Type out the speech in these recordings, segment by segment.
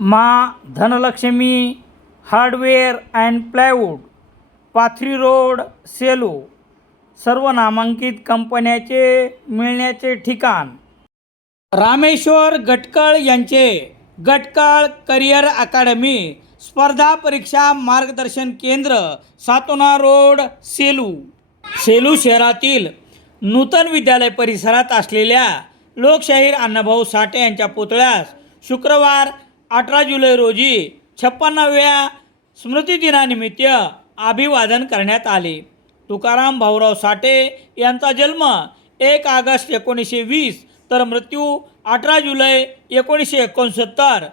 Maa Dhanlaxmi hardware and plywood Pathri road Selu सर्व नामांकित कंपन्याचे मिळण्याचे ठिकाण. रामेश्वर गटकळ यांचे गटकळ करिअर अकादमी स्पर्धा परीक्षा मार्गदर्शन केंद्र सातोना रोड सेलू. सेलू शहरातील नूतन विद्यालय परिसरात असलेल्या लोकशाहीर अण्णाभाऊ साठे यांच्या पुतळ्यास शुक्रवार अठरा जुलै रोजी छप्पन्नाव्या स्मृतिदिनानिमित्त अभिवादन करण्यात आले. तुकाराम भाऊराव साठे यांचा जन्म एक ऑगस्ट एकोणीसशे वीस तर मृत्यू अठरा जुलै एकोणीसशे एकोणसत्तर.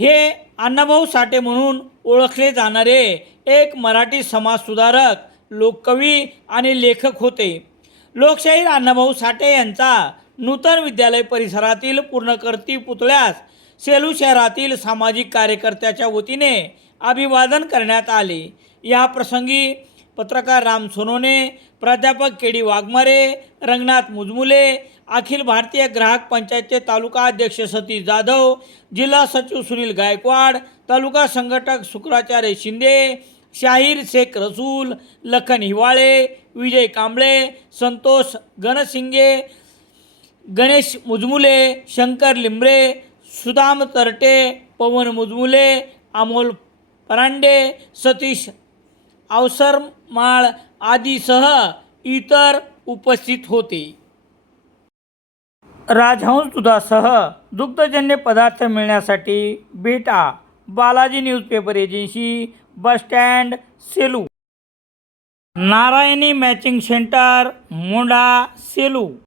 हे अण्णाभाऊ साठे म्हणून ओळखले जाणारे एक मराठी समाजसुधारक लोककवी आणि लेखक होते. लोकशाहीर अण्णाभाऊ साठे यांचा नूतन विद्यालय परिसरातील पूर्णकर्ती पुतळ्यास सेलू शहरातील सामाजिक कार्यकर्त्याच्या वतीने अभिवादन करण्यात आले. या प्रसंगी पत्रकार राम सोनोने प्राध्यापक के डी वाघमारे रंगनाथ मुजमुले अखिल भारतीय ग्राहक पंचायतचे तालुका अध्यक्ष सतीश जाधव जिल्हा सचिव सुनील गायकवाड तालुका संघटक शुक्राचार्य शिंदे शाहीर शेख रसूल लखन हिवाळे विजय कांबळे संतोष गणसिंगे गणेश मुजमुले शंकर लिंबरे सुदाम तरटे पवन मुजमुले अमोल परांडे सतीश अवसरमाळ आदीसह इतर उपस्थित होते. राजहंस दुधासह दुग्धजन्य पदार्थ मिळण्यासाठी बेटा Balaji newspaper agency bus stand Selu. Narayani matching centre Monda Selu.